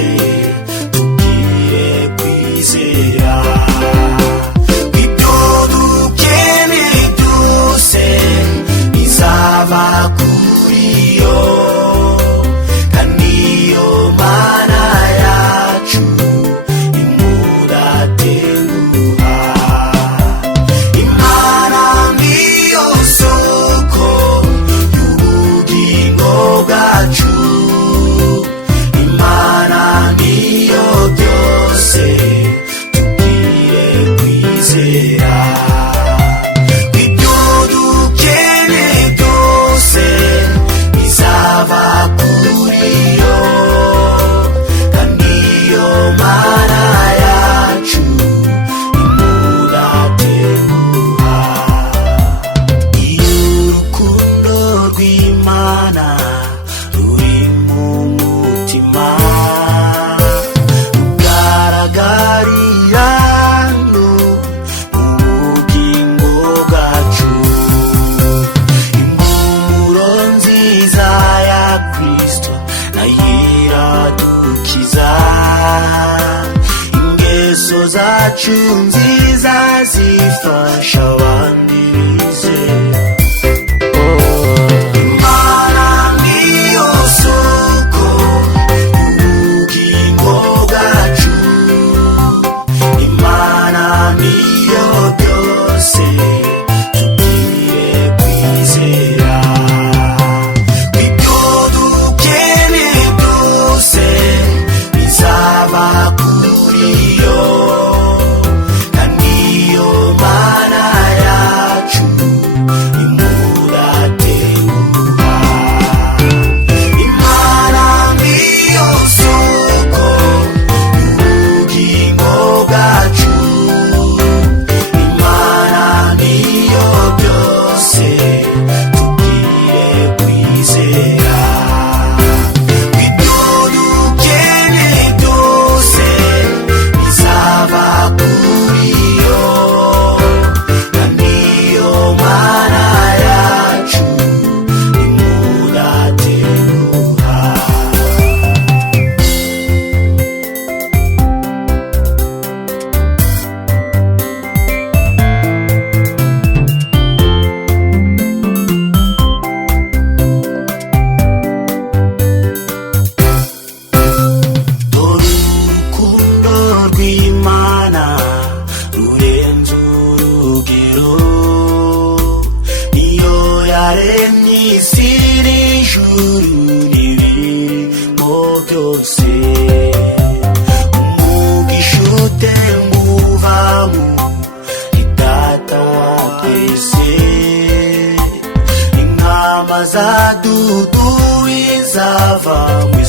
byose tugire kwizera ibyo dukenye byose bizava kuri yo kandi yo Mana yacu Mudatenguha. Imana Niyo Soko y'ubugingo bwacu, Imana Niyo byose tugire kwizera ibyo dukenye byose bizava kuri yo kandi yo Mana yacu Mudatenguha. Iyo urukundo rw'Imana ruri mu mutima rugaragarira mu bugingo bwacu, Impumuro nziza ya Kristo nayo iradukiza, Ingeso zacu nziza zifasha abandi bizera. Imana Niyo Soko y'ubugingo bwacu, Imana Niyo byose tugire kwizera ibyo dukenye byose bizava kuri yo kandi yo Mana yacu Mudatenguha. Imana Niyo Soko y'ubugingo bwacu, Imana Niyo byose tugire kwizera ibyo dukenye byose bizava kuri yo kandi yo Mana yacu Mudatenguha. Urukundo rw'Imana rurenze urugero, niyo yaremye isi n'ijuru n'ibirimo byose, umugisha utembuva muri Data wa Twese, nk'amazi adudubiza ava mu